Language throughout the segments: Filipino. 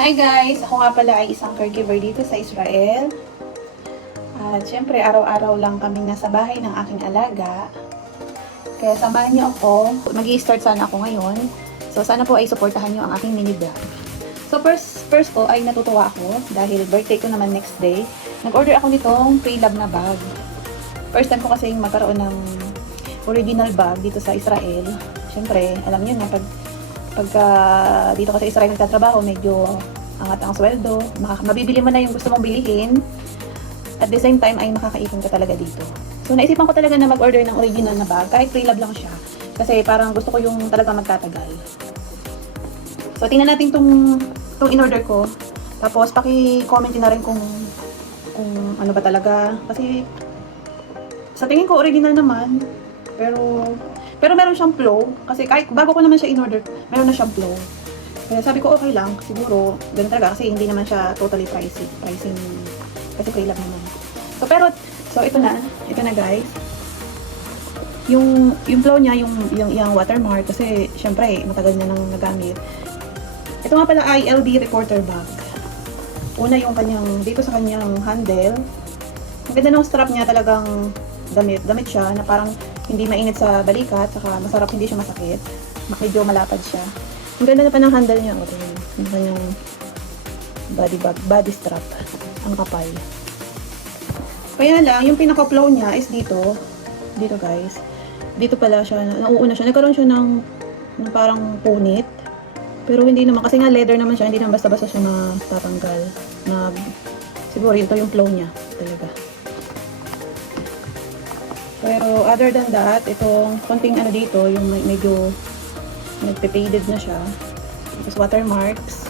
Hi guys! Ako nga pala ay isang caregiver dito sa Israel. At syempre, araw-araw lang kami nasa bahay ng aking alaga. Kaya samahan niyo ako. Mag-i-start sana ako ngayon. So sana po ay suportahan niyo ang aking mini vlog. So first po ay natutuwa ako dahil birthday ko naman next day. Nag-order ako nitong pre-love na bag. First time ko kasi magkaroon ng original bag dito sa Israel. Syempre, alam niyo na pagka dito ka sa Israel nagtatrabaho, medyo angat ang sweldo, mabibili mo na yung gusto mong bilihin. At the same time ay makakaipon ka talaga dito. So naisipan ko talaga na mag-order ng original na bag, kahit pre-love lang siya. Kasi parang gusto ko yung talaga magtatagal. So tingnan natin tong in-order ko. Tapos paki-comment na rin kung ano ba talaga. Kasi sa tingin ko original naman. Pero meron siyang flow. Kasi kahit bago ko naman siya in-order, meron na siyang flow. Kaya sabi ko okay lang. Siguro, ganun talaga. Kasi hindi naman siya totally pricing. Kasi pre-love naman. So ito na. Ito na guys. Yung flow niya, yung watermark. Kasi syempre, matagal na nang nagamit. Ito nga pala ay LB Reporter bag. Una yung kanyang, dito sa kanyang handle. Ang ganda ng strap niya, talagang damit siya na parang hindi mainit sa balikat, saka masarap, hindi siya masakit. Medyo malapad siya. Ang ganda na pa ng handle niya. Yung kanyang body strap. Ang kapal. Kaya lang, yung pinaka-flow niya is dito. Dito guys. Dito pala siya, nauuna siya. Nagkaroon siya ng parang punit. Pero hindi naman, kasi nga leather naman siya, hindi naman basta-basta siya matatanggal. Siguro ito yung flow niya talaga. Pero other than that, itong konting ano dito, yung medyo nagpe-faded na siya. Tapos watermarks.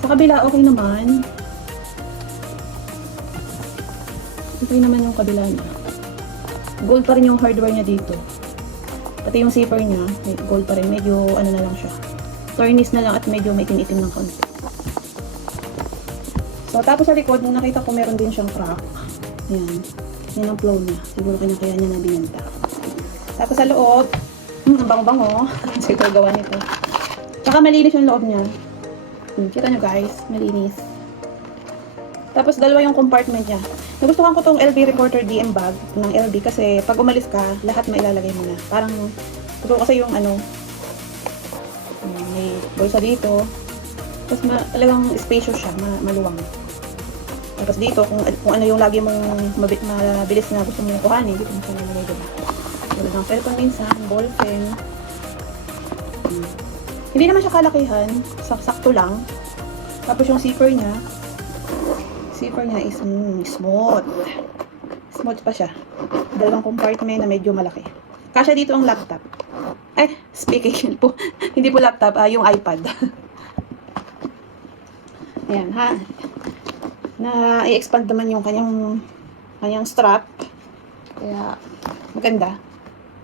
Sa kabila, okay naman. Okay naman yung kabila niya. Gold pa rin yung hardware niya dito. Pati yung zipper niya, gold pa rin. Medyo ano na lang siya. Tornis na lang at medyo may itim-itim ng konti. So, tapos sa likod, nung nakita ko meron din siyang crack. Ayan. Yan ang flow niya. Siguro kaya niya na binenta. Tapos sa loob, ang bango-bango. Siguro gawa nito. Tsaka malinis yung loob niya. Kita nyo guys, malinis. Tapos dalawa yung compartment niya. Nagustuhan ko tong LB Reporter DM bag ng LB kasi pag umalis ka, lahat mailalagay mo na. Parang, siguro kasi yung ano, may bulsa dito. Tapos talagang spacious siya, maluwang. Tapos dito, kung ano yung lagi mong mabilis na gusto mong kuhanin, dito mo siya nalagay, diba? Tulad ng cellphone minsan, ballpen. Hindi naman siya kalakihan, sakto lang. Tapos yung zipper niya is smooth. Smooth pa siya. Dalawang compartment na medyo malaki. Kasya dito ang laptop. Speaking po, hindi po laptop, yung iPad. Ayan, ha. Na i-expand naman yung kanyang strap. Kaya maganda.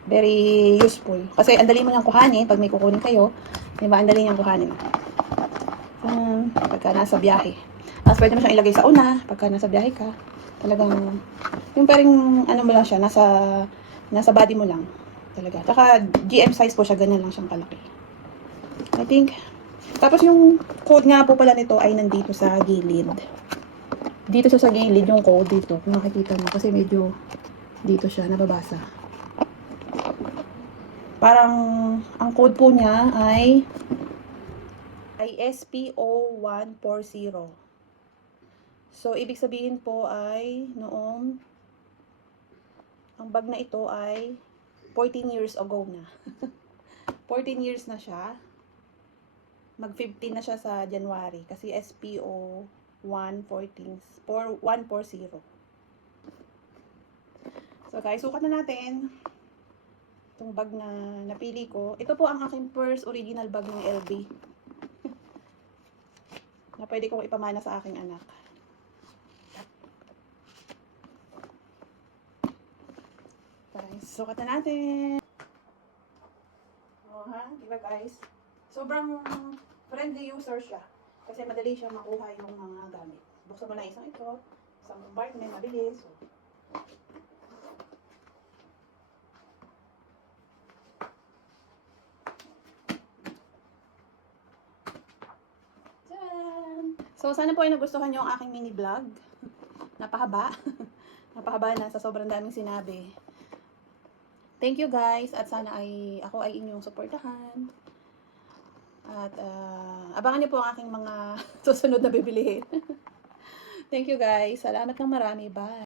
Very useful. Kasi ang dali mo niyang kuhanin pag may kukunin kayo. Diba? Ang dali niyang kuhanin. Pagka nasa biyahe. Tapos pwede mo siyang ilagay sa una pagka nasa biyahe ka. Talagang yung parang ano mo lang siya, nasa body mo lang. Talaga. Saka GM size po siya, ganyan lang siyang kalaki. I think. Tapos yung code nga po pala nito ay nandito sa gilid. Dito siya sa gilid yung code dito. Kung nakikita mo. Kasi medyo dito siya nababasa. Parang ang code po niya ay SPO140. So, ibig sabihin po ay noong ang bag na ito ay 14 years ago na. 14 years na siya. Mag-15 na siya sa January. Kasi SPO 140. So guys, sukat na natin itong bag na napili ko. Ito po ang aking first original bag ng LB na pwede kong ipamana sa aking anak. Guys, sukat na natin. Diba guys? Sobrang friendly user siya. Kasi madali siya makuha yung mga gamit. Buksan mo na isang ito. Isang compartment, mabilis. So, sana po ay nagustuhan nyo ang aking mini vlog. Napahaba. Napahaba na sa sobrang daming sinabi. Thank you guys at sana ay ako ay inyong suportahan. At abangan niyo po ang aking mga susunod na bibilihin. Thank you guys. Salamat ng marami. Bye.